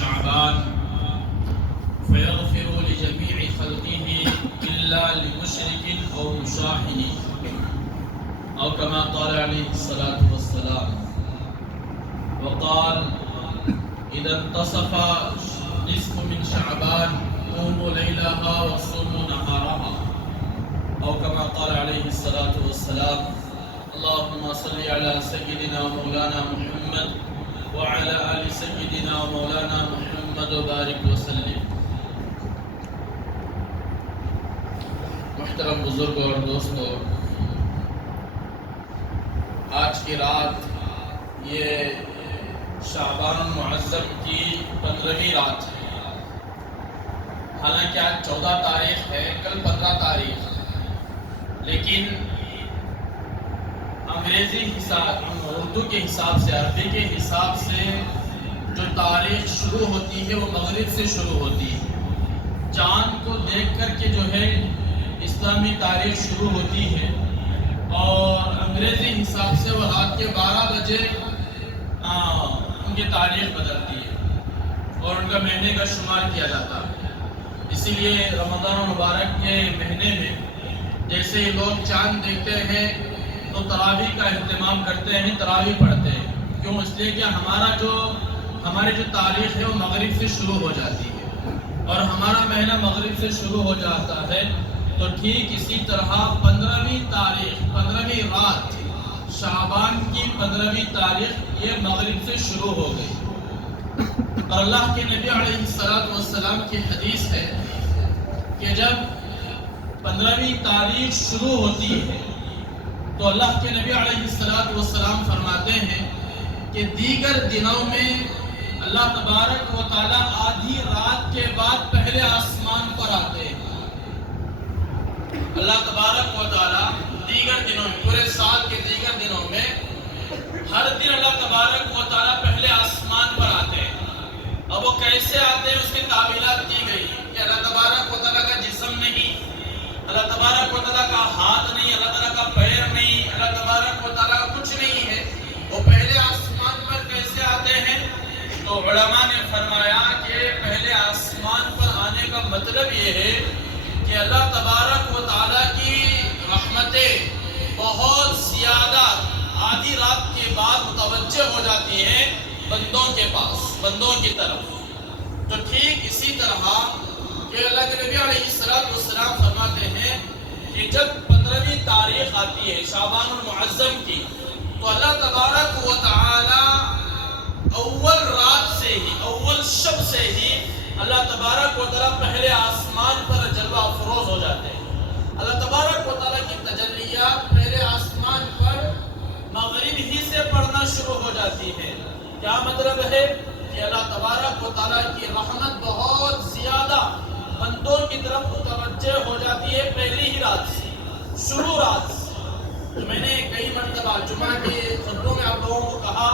شعبان فيغفر لجميع خلقه إلا لمشرك أو مشاحن أو كما قال عليه الصلاة والسلام. وقال إذا انتصف نصف من شعبان قوموا ليلها وصوموا نهارها أو كما قال عليه الصلاة والسلام. اللهم صل على سيدنا مولانا محمد وعلى آل سيدنا مولانا محمد وبارك وسلم. محترم بزرگوں اور دوستوں، آج کی رات یہ شعبان معظم کی 15ویں رات ہے. حالانکہ آج 14 تاریخ ہے، کل 15 تاریخ ہے، لیکن انگریزی حساب اردو کے حساب سے، عربی کے حساب سے جو تاریخ شروع ہوتی ہے وہ مغرب سے شروع ہوتی ہے. چاند کو دیکھ کر کے جو ہے اسلامی تاریخ شروع ہوتی ہے اور انگریزی حساب سے وہ رات کے 12 بجے ان کی تاریخ بدلتی ہے اور ان کا مہینے کا شمار کیا جاتا ہے. اسی لیے رمضان المبارک کے مہینے میں جیسے لوگ چاند دیکھتے ہیں تو تراویح کا اہتمام کرتے ہیں، تراویح پڑھتے ہیں. کیوں؟ اس لیے کہ ہماری جو تاریخ ہے وہ مغرب سے شروع ہو جاتی ہے اور ہمارا مہینہ مغرب سے شروع ہو جاتا ہے. تو ٹھیک اسی طرح 15ویں رات شعبان کی 15ویں تاریخ یہ مغرب سے شروع ہو گئی. اور اللہ کے نبی علیہ السلام کی حدیث ہے کہ جب 15ویں تاریخ شروع ہوتی ہے تو اللہ کے نبی علیہ السلام فرماتے ہیں کہ دیگر دنوں میں اللہ تبارک و تعالیٰ آدھی رات کے بعد پہلے آسمان پر آتے ہیں. اللہ تبارک و تعالیٰ دیگر دنوں میں، پورے سال کے دیگر دنوں میں ہر دن اللہ تبارک و تعالیٰ پہلے آسمان پر آتے ہیں. اب وہ کیسے آتے ہیں اس کی تعویلات کی گئی کہ اللہ تبارک و تعالیٰ کا جسم نہیں، اللہ تبارک و تعالیٰ کا ہاتھ نہیں، اللہ تعالیٰ کا پیر نہیں، اللہ تبارک و تعالیٰ کا کچھ نہیں ہے. وہ پہلے آسمان پر کیسے آتے ہیں؟ تو علماء نے فرمایا کہ پہلے آسمان پر آنے کا مطلب یہ ہے کہ اللہ تبارک و تعالیٰ کی رحمتیں بہت زیادہ آدھی رات کے بعد متوجہ ہو جاتی ہیں بندوں کے پاس، بندوں کی طرف. تو ٹھیک اسی طرح کہ اللہ کے نبی علیہ السلام فرماتے ہیں کہ جب 15ویں تاریخ آتی ہے شعبان المعظم کی تو اللہ تبارک و تعالی اول رات سے ہی، اول شب سے ہی اللہ تبارک و تعالی پہلے آسمان پر جلوہ افروز ہو جاتے ہیں. اللہ تبارک و تعالی کی تجلیات پہلے آسمان پر مغرب ہی سے پڑھنا شروع ہو جاتی ہے. کیا مطلب ہے؟ کہ اللہ تبارک و تعالیٰ کی رحمت بہت زیادہ بندوں کی طرف متوجہ ہو جاتی ہے پہلی ہی رات سے، شروع رات سے. تو میں نے کئی مرتبہ جمعہ کے خطبوں میں آپ لوگوں کو کہا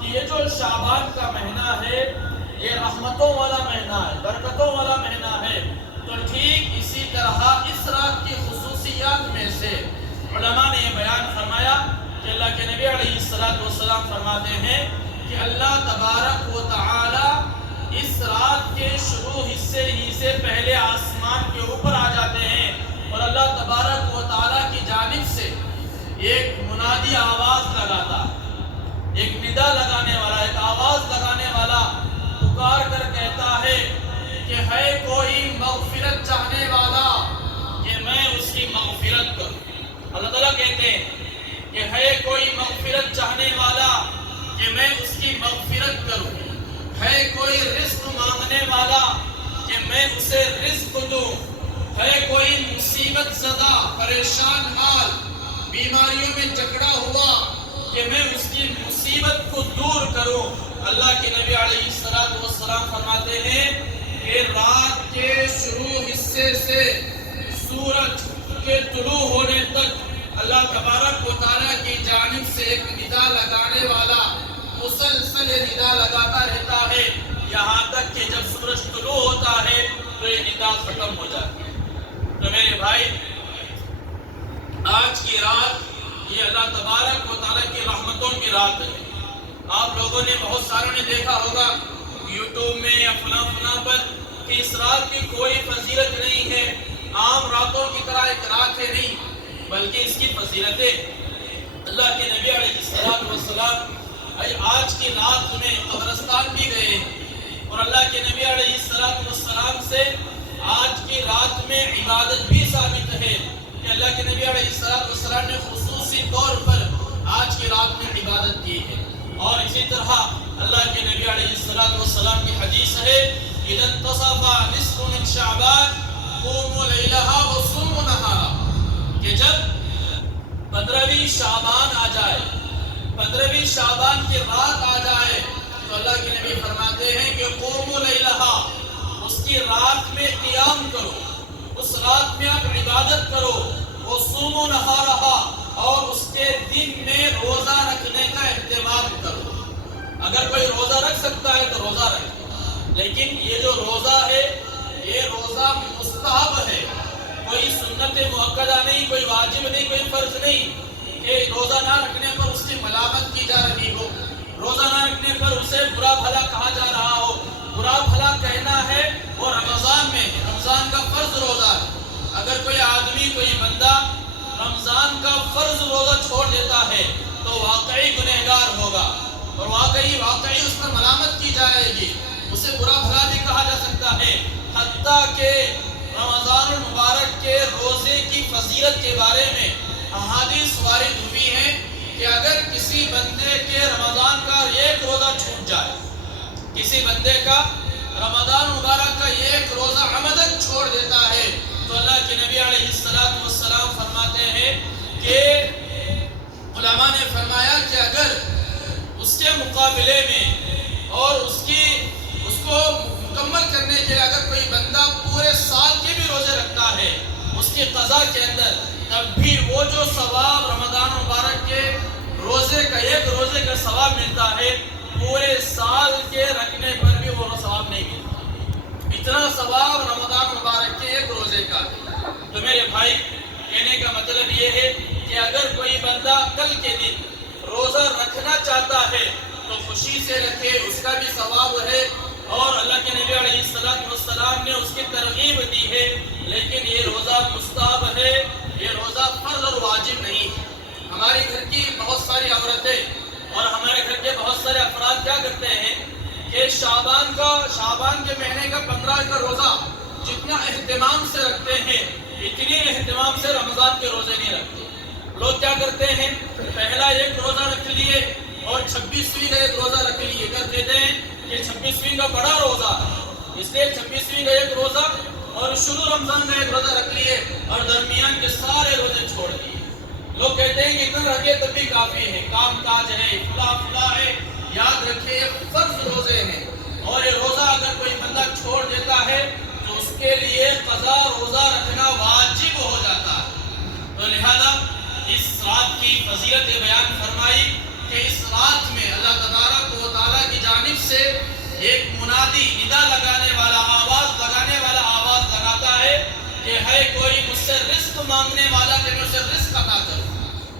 کہ یہ جو شعبان کا مہینہ ہے یہ رحمتوں والا مہینہ ہے، برکتوں والا مہینہ ہے. تو ٹھیک اسی طرح اس رات کی خصوصیات میں سے علماء نے یہ بیان فرمایا کہ اللہ کے نبی علیہ السلام فرماتے ہیں کہ اللہ تبارک و تعالی اس رات کے شروع حصے ہی سے پہلے آسمان کے اوپر آ جاتے ہیں اور اللہ تبارک و تعالی کی جانب سے ایک منادی آواز لگاتا، ایک ندا لگانے والا، ایک آواز لگانے والا پکار کر کہتا ہے کہ ہے کوئی مغفرت چاہنے والا کہ میں اس کی مغفرت کروں. اللہ تعالیٰ کہتے ہیں کہ ہے کوئی مغفرت چاہنے والا کہ میں اس کی مغفرت کروں. ہے کوئی رزق مانگنے والا کہ میں اسے رزق دوں. ہے کوئی مصیبت زدہ، پریشان حال، بیماریوں میں جکڑا ہوا کہ میں اس کی مصیبت کو دور کروں. اللہ کے نبی علیہ السلام فرماتے ہیں کہ رات کے شروع حصے سے سورج کے طلوع ہونے تک اللہ تبارک و تعالیٰ کی جانب سے ایک ندا لگانے والا مسلسل ندا لگاتا رہتا ہے یہاں تک کہ جب سورج طلوع ہوتا ہے تو یہ ندا ختم ہو جاتی ہے. تو میرے بھائی، آج کی رات یہ اللہ تبارک و تعالیٰ کی رحمتوں کی رات ہے. آپ لوگوں نے بہت ساروں نے دیکھا ہوگا یوٹیوب میں یا فلاں پر کہ اس رات کی کوئی فضیلت نہیں ہے، عام راتوں کی طرح ایک رات ہے نہیں، بلکہ اس کی فضیلتیں اللہ کے نبی علیہ السلام آج کی رات میں قبرستان بھی گئے اور اللہ کے نبی علیہ السلام سے آج کی رات میں عبادت بھی ثابت ہے کہ اللہ کے نبی علیہ السلام نے خصوصی طور پر آج کی رات میں عبادت کی ہے۔ اور اسی طرح اللہ کے نبی علیہ السلام کی حدیث ہے اذا انتصف نصف من شعبان قوموا لیلها وصوموا نہارا، کہ جب 15ویں شعبان آ جائے، 15ویں شعبان کی رات آ جائے تو اللہ کے نبی فرماتے ہیں کہ قوموا لیلها، اس کی رات میں قیام کرو، اس رات میں آپ عبادت کرو، وصوموا نہارہا، اور اس کے دن میں روزہ رکھنے کا اہتمام کرو۔ اگر کوئی روزہ رکھ سکتا ہے تو روزہ رکھے، لیکن یہ جو روزہ ہے یہ روزہ مستحب ہے، کوئی سنت مؤکدہ نہیں، کوئی واجب نہیں، کوئی فرض نہیں کہ روزہ نہ رکھنے پر اس کی ملامت کی جا رہی ہو، روزہ نہ رکھنے پر اسے برا بھلا کہا جا رہا ہو۔ برا بھلا کہنا ہے وہ رمضان میں، رمضان کا فرض روزہ ہے۔ اگر کوئی آدمی، کوئی بندہ رمضان کا فرض روزہ چھوڑ دیتا ہے تو واقعی گنہگار ہوگا اور واقعی اس پر ملامت کی جائے گی، اسے برا بھلا بھی کہا جا سکتا ہے۔ حتیٰ کہ رمضان المبارک کے روزے کی فضیلت کے بارے میں احادیث وارد ہوئی ہیں کہ اگر کسی بندے کے رمضان کا ایک روزہ چھوٹ جائے، کسی بندے کا رمضان مبارک کا ایک روزہ عمدن چھوڑ دیتا ہے تو اللہ کے نبی علیہ السلام فرماتے ہیں کہ علماء نے فرمایا کہ اگر اس کے مقابلے میں اور اس کو مکمل کرنے کے لیے اگر کوئی بندہ پورے سال کے بھی روزے رکھتا ہے اس کی قضا کے اندر، تب بھی وہ جو ثواب رمضان مبارک کے ایک روزے کا ثواب ملتا ہے پورے سال کے رکھنے پر بھی وہ ثواب نہیں ملتا، اتنا ثواب رمضان مبارک کے ایک روزے کا۔ تو میرے بھائی کہنے کا مطلب یہ ہے کہ اگر کوئی بندہ کل کے دن روزہ رکھنا چاہتا ہے تو خوشی سے رکھے، اس کا بھی ثواب ہے، اور اللہ کے نبی علیہ السلام نے اس کی ترغیب دی ہے، لیکن یہ روزہ مستحب ہے، یہ روزہ فرض اور واجب نہیں ہے۔ ہمارے گھر کی بہت ساری عورتیں اور ہمارے گھر کے بہت سارے افراد کیا کرتے ہیں کہ شعبان کے مہینے کا 15 کا روزہ جتنا اہتمام سے رکھتے ہیں اتنی اہتمام سے رمضان کے روزے نہیں رکھتے۔ لوگ کیا کرتے ہیں، پہلا ایک روزہ رکھ لیے اور 26ویں کا ایک روزہ رکھ لیے، کر دیتے ہیں کہ 26ویں کا بڑا روزہ ہے اس لیے 26ویں کا ایک روزہ اور شروع رمضان کا ایک روزہ رکھ لیے اور درمیان کے سارے روزے چھوڑ دیے۔ لوگ کہتے ہیں کہ اتنا رکھے تب بھی کافی ہے، کام کاج ہے، فلاں ہے، یاد رکھے یہ فرض روزے ہیں، اور یہ روزہ اگر کوئی بندہ چھوڑ دیتا ہے تو اس کے لیے قضا روزہ رکھنا واجب ہو جاتا ہے۔ تو لہذا اس رات کی فضیلت بیان فرمائی کہ اس رات میں اللہ تبارک و تعالیٰ کی جانب سے ایک منادی، ندا لگانے والا، آواز لگاتا ہے کہ ہے کوئی مجھ سے رزق مانگنے والا کہ میں اسے رزق عطا کروں،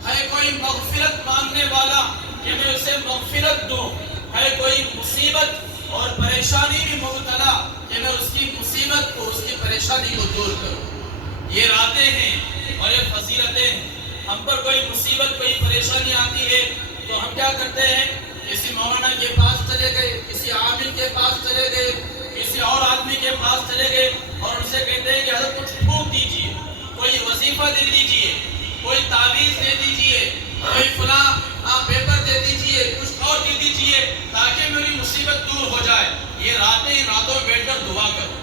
ہے کوئی مغفرت مانگنے والا کہ میں اسے مغفرت دوں، ہے کوئی مصیبت اور پریشانی میں مبتلا کہ میں اس کی مصیبت کو، اس کی پریشانی کو دور کروں۔ یہ راتیں ہیں اور یہ فضیلتیں۔ ہم پر کوئی مصیبت، کوئی پریشانی آتی ہے تو ہم کیا کرتے ہیں، کسی مولانا کے پاس چلے گئے، کسی عامل کے پاس چلے گئے، کسی اور آدمی کے پاس چلے گئے اور ان سے کہتے ہیں کہ حضرت کچھ پھونک دیجئے، کوئی وظیفہ دے دیجئے، کوئی تعویذ دے دیجئے، کوئی فلاں پیپر دے دیجئے، کچھ اور دے دیجئے تاکہ میری مصیبت دور ہو جائے۔ یہ راتوں میں بیٹھ کر دعا کرو،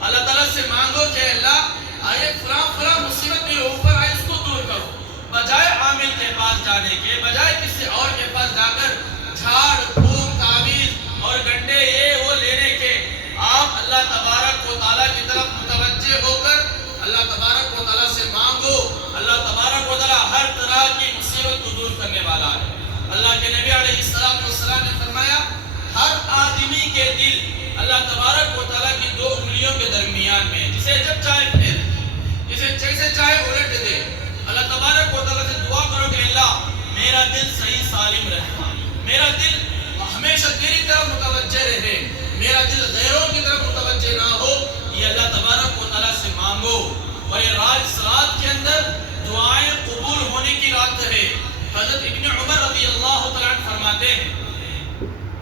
اللہ تعالیٰ سے مانگو کہ اللہ آئے فلاں مصیبت میرے اوپر آئے، اس کو دور کرو، بجائے عامل کے پاس جانے کے، بجائے کسی اور کے پاس جا کر جھاڑ پھونک تعویذ اور گنڈے یہ وہ لینے کے، آپ اللہ تبارک و تعالیٰ کی طرف متوجہ ہو کر اللہ تبارک و تعالیٰ سے مانگو۔ اللہ تبارک و تعالیٰ ہر طرح کی مصیبت کو دور کرنے والا ہے۔ اللہ کے نبی علیہ السلام نے فرمایا ہر آدمی کے دل اللہ تبارک و تعالیٰ کی 2 انگلیوں کے درمیان میں، جسے جب چاہے پھر، جسے جیسے چاہے الٹ دے۔ اللہ تبارک و تعالیٰ سے دعا کرو کہ اللہ میرا دل صحیح سالم رہے، میرا دل ہمیشہ تیری طرف متوجہ رہے، میرا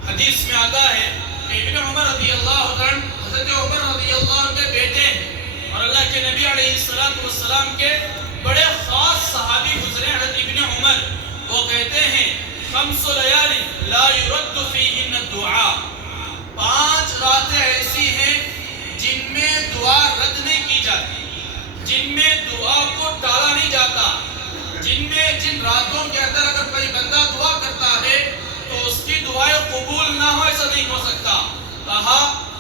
حدیث میں آتا ہے کہ ابن عمر رضی اللہ عنہ حضرت عمر رضی اللہ عنہ کے بیٹے ہیں اور اللہ کے نبی علیہ السلام کے بڑے خاص صحابی گزرے حضرت ابن عمر. وہ کہتے ہیں خمس لیال لا يرد فیہن الدعاء، 5 راتیں ایسی ہیں جن میں دعا رد نہیں کی جاتی، جن میں دعا کو ٹالا نہیں جاتا، جن راتوں کے اندر اگر کوئی بندہ دعا کرتا ہے تو اس کی دعائیں قبول نہ ہو، ایسا نہیں ہو سکتا. کہا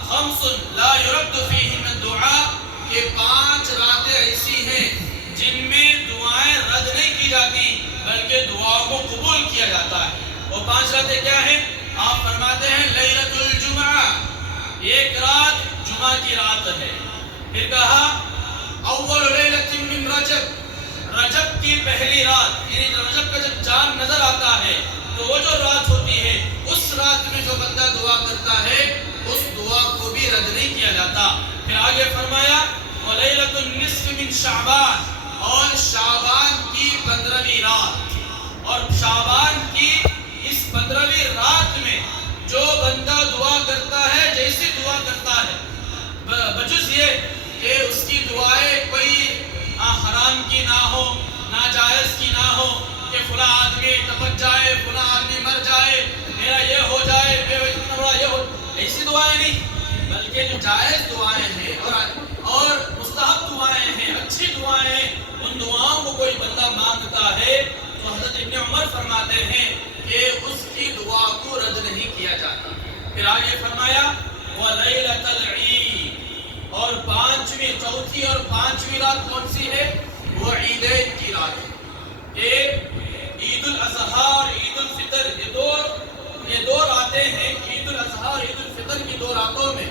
خمس لا يرد فیہن الدعاء، یہ 5 راتیں ایسی ہیں جن میں دعائیں رد نہیں کی جاتی بلکہ دعاؤں کو قبول کیا جاتا ہے. وہ 5 راتیں کیا ہیں؟ آپ فرماتے ہیں لیلۃ الجمعہ، ایک رات جمعہ کی رات ہے. پھر کہا اول لیلۃ من رجب، رجب کی پہلی رات، یعنی رجب کا جب چاند نظر آتا ہے تو وہ جو رات ہوتی ہے اس رات میں جو بندہ دعا کرتا ہے اس دعا کو بھی رد نہیں کیا جاتا. پھر آگے فرمایا ولیلۃ النصف من شعبان، اور شعبان کی 15ویں رات، اور شعبان کی اس 15ویں رات میں جو بندہ دعا کرتا ہے، جیسی دعا کرتا ہے بجز یہ کہ اس کی دعائیں کوئی حرام کی نہ ہو، ناجائز کی نہ ہو کہ فلاں آدمی ٹپک جائے، فلاں آدمی مر جائے، میرا یہ ہو جائے، اتنا بڑا یہ ہو، ایسی دعائیں نہیں، بلکہ جو جائز دعائیں ہیں اور مستحب دعائیں ہیں، اچھی دعائیں ہیں، ان دعاؤں کو کوئی بندہ مانگتا ہے تو حضرت ابن عمر فرماتے ہیں کہ اس کی دعا کو رد نہیں کیا جاتا. پھر آگے فرمایا وَلَيْلَةَ الْعِيدِ، اور 5ویں، چوتھی اور 5ویں رات کون سی ہے؟ وہ عیدین کی رات ہے. ایک عید الاضحیٰ اور عید الفطر، یہ دو راتیں ہیں. عید الاضحیٰ اور عید الفطر کی 2 راتوں میں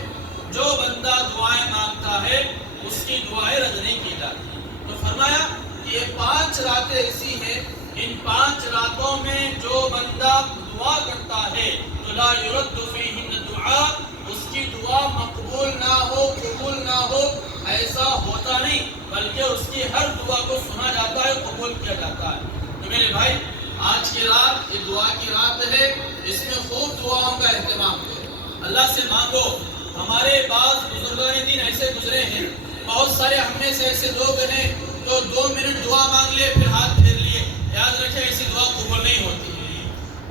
جو بندہ دعائیں مانگتا ہے اس کی دعائیں رد نہیں کی جاتی. تو فرمایا کہ یہ 5 راتیں ایسی ہیں، ان 5 راتوں میں جو بندہ دعا کرتا ہے تو لا يرد فیہن الدعاء، اس کی دعا مقبول نہ ہو، قبول نہ ہو، ایسا ہوتا نہیں، بلکہ اس کی ہر دعا کو سنا جاتا ہے، قبول کیا جاتا ہے. تو میرے بھائی آج کی رات یہ دعا کی رات ہے، اس میں خوب دعاؤں کا اہتمام ہے، اللہ سے مانگو. ہمارے بعض بزرگان دین ایسے گزرے ہیں، بہت سارے ہم میں سے ایسے لوگ ہیں تو 2 منٹ دعا مانگ لیے پھر ہاتھ پھیر لیے. یاد رکھیں ایسی دعا قبول نہیں ہوتی.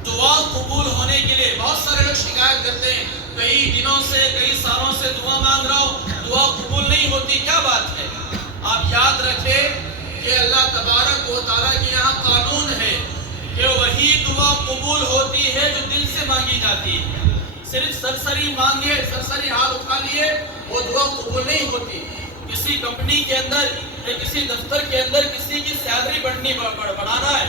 دعا قبول ہونے کے لیے بہت سارے لوگ شکایت کرتے ہیں کئی دنوں سے، کئی سالوں سے دعا مانگ رہا ہوں، دعا قبول نہیں ہوتی. کیا بات ہے؟ آپ یاد رکھیں کہ اللہ تبارک و تعالیٰ کے یہاں قانون ہے کہ وہی دعا قبول ہوتی ہے جو دل سے مانگی جاتی ہے. صرف سرسری مانگے، سرسری ہاتھ اٹھا لیے، وہ دعا قبول نہیں ہوتی. کسی کمپنی کے اندر یا کسی دفتر کے اندر کسی کی سیلری بڑھانا ہے،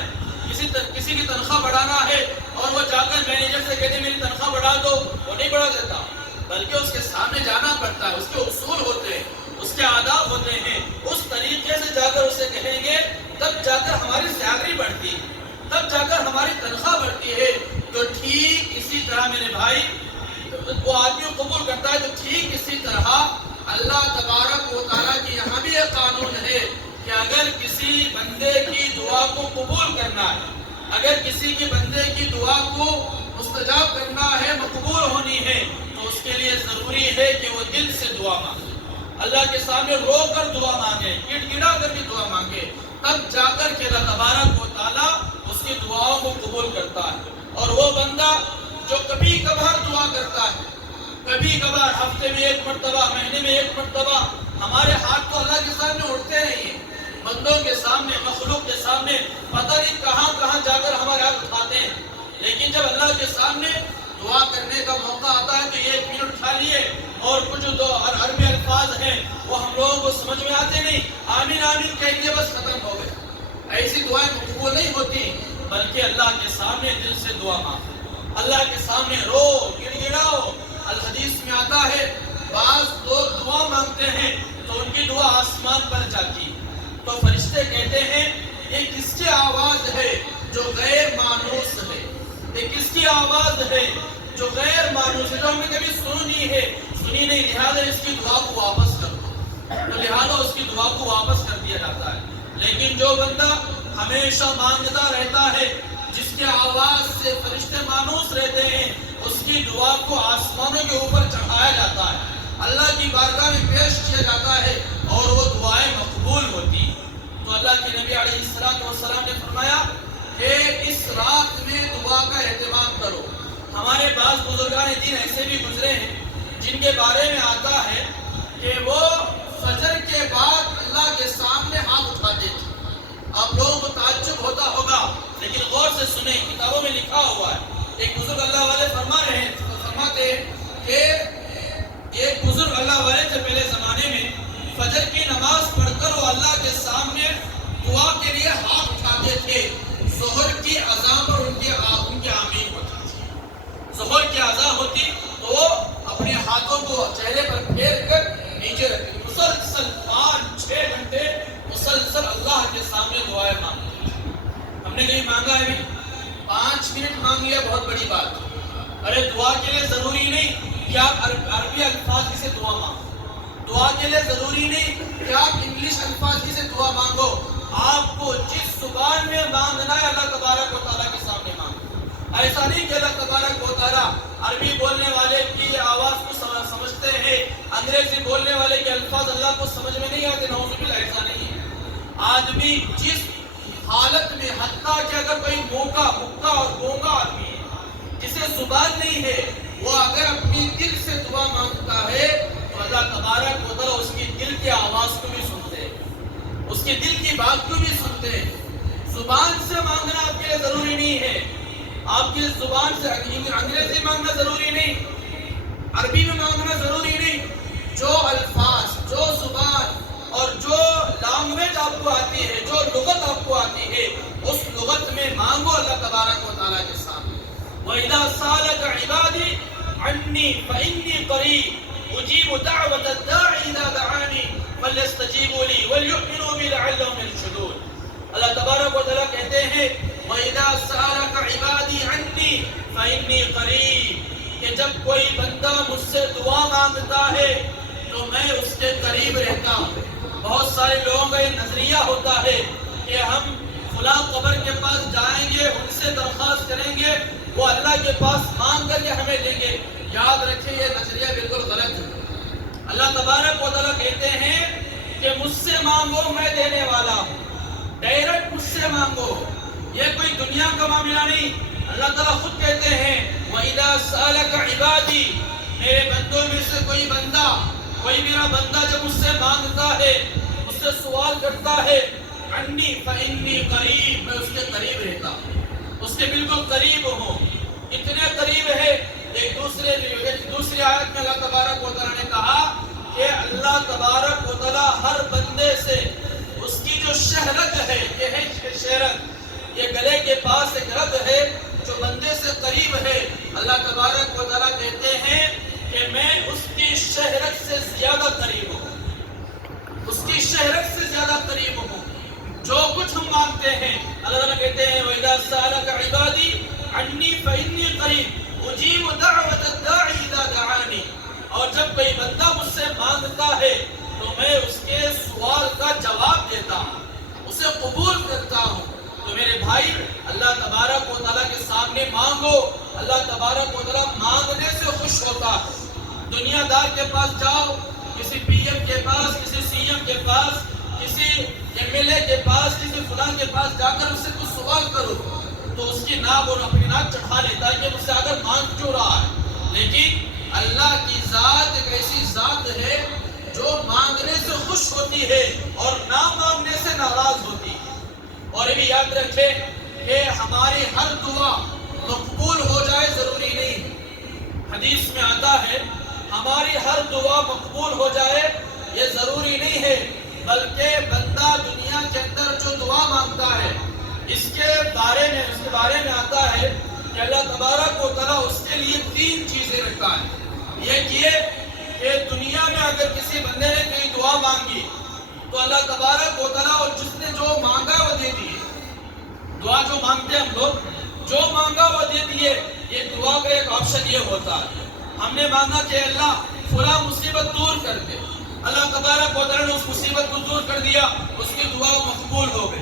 کسی کی تنخواہ بڑھانا ہے اور وہ جا کر مینیجر سے کہتے میری تنخواہ بڑھا دو، وہ نہیں بڑھا دیتا، بلکہ اس کے سامنے جانا پڑتا ہے. اس کے اصول ہوتے ہیں، اس کے آداب ہوتے ہیں، اس طریقے سے جا کر اسے کہیں گے تب جا کر ہماری سیلری بڑھتی ہے، تب جا کر ہماری تنخواہ بڑھتی ہے. تو ٹھیک اسی طرح میرے بھائی وہ آدمی قبول کرتا ہے. تو ٹھیک اسی طرح اللہ تبارک و تعالیٰ کی یہاں بھی ایک قانون ہے کہ اگر کسی بندے کی دعا کو قبول کرنا ہے، اگر کسی کے بندے کی دعا کو مستجاب کرنا ہے، مقبول ہونی ہے، تو اس کے لیے ضروری ہے کہ وہ دل سے دعا مانگے، اللہ کے سامنے رو کر دعا مانگے، گڑ گڑا کر کے دعا مانگے، تب جا کر کے اللہ تبارک و تعالیٰ اس کی دعاؤں کو قبول کرتا ہے. اور وہ بندہ جو کبھی کبھار دعا کرتا ہے، کبھی کبھار ہفتے میں 1 مرتبہ، مہینے میں 1 مرتبہ، ہمارے ہاتھ تو اللہ کے سامنے اٹھتے نہیں ہیں، بندوں کے سامنے، مخلوق کے سامنے پتہ نہیں کہاں کہاں جا کر ہمارے ہاتھ اٹھاتے ہیں. لیکن جب اللہ کے سامنے دعا کرنے کا موقع آتا ہے تو 1 منٹ اٹھا لیے اور کچھ عربی الفاظ ہیں وہ ہم لوگوں کو سمجھ میں آتے نہیں، آمین آمین کہیں گے بس ختم ہو گئے. ایسی دعائیں مقبول نہیں ہوتی، بلکہ اللہ کے سامنے دل سے دعا مانگو، اللہ کے سامنے رو، گڑ گڑاؤ. الحدیث میں آتا ہے بعض لوگ دعا مانگتے ہیں تو ان کی دعا آسمان پر جاتی ہے، تو فرشتے کہتے ہیں یہ کس کی آواز ہے جو غیر مانوس ہے، یہ کس کی آواز ہے جو غیر مانوس ہے، جو ہم نے کبھی سنی نہیں، لہٰذا اس کی دعا کو واپس کر دو. تو لہٰذا اس کی دعا کو واپس کر دیا جاتا ہے. لیکن جو بندہ ہمیشہ مانگتا رہتا ہے، جس کے آواز سے فرشتے مانوس رہتے ہیں، اس کی دعا کو آسمانوں کے اوپر چڑھایا جاتا ہے، اللہ کی بارگاہ میں پیش کیا جاتا ہے اور وہ دعائیں مقبول ہوتی ہیں۔ تو اللہ کے نبی علیہ السلام نے فرمایا کہ اس رات میں دعا کا اہتمام کرو۔ ہمارے بعض بزرگان دین ایسے بھی گزرے ہیں جن کے بارے میں آتا ہے کہ وہ فجر کے بعد اللہ کے سامنے ہاتھ اٹھاتے تھے۔ آپ لوگوں کو تعجب ہوتا ہوگا، لیکن غور سے سنیں، کتابوں میں لکھا ہوا ہے۔ ایک بزرگ اللہ والے فرماتے ہیں کہ ایک بزرگ اللہ والے سے پہلے زمانے میں فجر کی نماز پڑھ کر وہ اللہ کے سامنے دعا کے لیے ہاتھ اٹھاتے تھے۔ ظہر کی اذان پر ان کے آمین ہوتا تھی۔ ظہر کی اذان ہوتی تو وہ اپنے ہاتھوں کو چہرے پر پھیر کر نیچے رکھتے، مسلسل 5-6 گھنٹے مسلسل اللہ کے سامنے دعائیں مانگتے۔ ہم نے کہیں مانگا ہے 5 منٹ مانگ لیا، بہت بڑی بات۔ ارے دعا کے لیے ضروری نہیں کہ آپ عربی الفاظ کی سے دعا مانگو، دعا کے لیے ضروری نہیں کہ آپ انگلش الفاظ کی سے دعا مانگو۔ آپ کو جس زبان میں مانگنا ہے اللہ تبارک و تعالیٰ کے سامنے مانگو۔ ایسا نہیں کہ اللہ تبارک و تعالیٰ عربی بولنے والے کی آواز کو سمجھتے ہیں، انگریزی بولنے والے کے الفاظ اللہ کو سمجھ میں نہیں آتے، نعوذ باللہ، ایسا نہیں ہے۔ آدمی جس حالت میں، حتیٰ کہ اگر کوئی موکا مکا اور گونگا آدمی ہے جسے زبان نہیں ہے، وہ اگر اپنی دل سے دعا مانگتا ہے تو اللہ تبارک و تعالیٰ اس کی دل کی آواز کو بھی سنتے ہیں، اس کے دل کی بات کو بھی سنتے ہیں۔ زبان سے مانگنا آپ کے لیے ضروری نہیں ہے، آپ کی زبان سے انگریزی مانگنا ضروری نہیں، عربی میں مانگنا ضروری نہیں۔ جو الفاظ، جو زبان اور جو لینگویج آپ کو آتی ہے، جو لغت آپ کو آتی ہے، اس لغت میں مانگو اللہ تبارک و تعالیٰ کے سامنے۔ وَإِذَا سَأَلَكَ عِبَادِي عَنِّي فَإِنِّي قَرِيبٌ أُجِيبُ دَعْوَةَ الدَّاعِ إِذَا دَعَانِي فَلْيَسْتَجِيبُوا لِي وَلْيُؤْمِنُوا بِي لَعَلَّهُمْ يَرْشُدُونَ۔ اللہ تبارک و تعالیٰ کہتے ہیں وَإِذَا سَأَلَكَ عِبَادِي عَنِّي فَإِنِّي قَرِيبٌ، کہ جب کوئی بندہ مجھ سے دعا مانگتا ہے تو میں اس کے قریب رہتا ہوں۔ بہت سارے لوگوں کا یہ نظریہ ہوتا ہے کہ ہم فلاں قبر کے پاس جائیں گے، ان سے درخواست کریں گے، وہ اللہ کے پاس مانگ کر کے ہمیں دیں گے۔ یاد رکھیں یہ نظریہ بالکل غلط ہے۔ اللہ تبارک و تعالیٰ کہتے ہیں کہ مجھ سے مانگو، میں دینے والا ہوں، ڈائریکٹ مجھ سے مانگو، یہ کوئی دنیا کا معاملہ نہیں۔ اللہ تعالیٰ خود کہتے ہیں وَإِذَا سَأَلَكَ عِبَادِي، میرے بندوں میں سے کوئی میرا بندہ جب مجھ سے مانگتا ہے، مجھ سے سوال کرتا ہے، عَنِّي فَإِنِّي قَرِيبٌ، میں اس کے قریب رہتا ہوں، اس کے بالکل قریب ہوں۔ اتنے قریب ہے، ایک دوسری آیت میں اللہ تبارک و تعالیٰ نے کہا کہ اللہ تبارک و تعالیٰ ہر بندے سے اس کی جو شہرت ہے، یہ ہے شہرت، یہ گلے کے پاس ایک رگ ہے جو بندے سے قریب ہے۔ اللہ تبارک و تعالیٰ کہتے ہیں کہ میں اس کی شہرت سے زیادہ قریب ہوں، اس کی شہرت سے زیادہ قریب ہوں۔ جو کچھ ہم مانگتے ہیں اللہ تعالیٰ کہتے ہیں وَإِذَا سَأَلَكَ عِبَادِي عَنِّي فَإِنِّي قَرِيبٌ أُجِيبُ دَعْوَةَ الدَّاعِ إِذَا دَعَانِي، اور جب کوئی بندہ مجھ سے مانگتا ہے تو میں اس کے سوال کا جواب دیتا ہوں، اسے قبول کرتا ہوں۔ تو میرے بھائی، اللہ تبارک و تعالیٰ کے سامنے مانگو، اللہ تبارک و تعالیٰ مانگنے سے خوش ہوتا ہے۔ دنیا دار کے پاس جاؤ، کسی پی ایم کے پاس، کسی سی ایم کے پاس، کسی ایم ایل اے کے پاس، کسی فلاں کے پاس جا کر اس سے کچھ سوال کرو تو اس کی ناک اور اپنی ناک چڑھا لیتا ہے کہ مجھ سے اگر مانگ کیوں رہا ہے۔ لیکن اللہ کی ذات ایک ایسی ذات ہے جو مانگنے سے خوش ہوتی ہے اور نہ مانگنے سے ناراض ہوتی ہے۔ اور یہ بھی یاد رکھیں کہ ہماری ہر دعا مقبول ہو جائے ضروری نہیں۔ حدیث میں آتا ہے ہماری ہر دعا مقبول ہو جائے یہ ضروری نہیں ہے، بلکہ بندہ دنیا کے اندر جو دعا مانگتا ہے اس کے بارے میں آتا ہے کہ اللہ تبارک و تعالیٰ اس کے لیے 3 چیزیں رکھتا ہے۔ یہ کہ دنیا میں اگر کسی بندے نے کوئی دعا مانگی تو اللہ تبارک و تعالیٰ اور جس نے جو مانگا وہ دے دیے۔ دعا جو مانگتے ہیں ہم لوگ، جو مانگا وہ دے دیے، یہ دعا کا ایک آپشن یہ ہوتا ہے۔ ہم نے مانگا کہ اللہ فلاں مصیبت دور کر دے، اللہ تبارک و تعالیٰ نے اس مصیبت کو دور کر دیا، اس کی دعا مقبول ہو گئی۔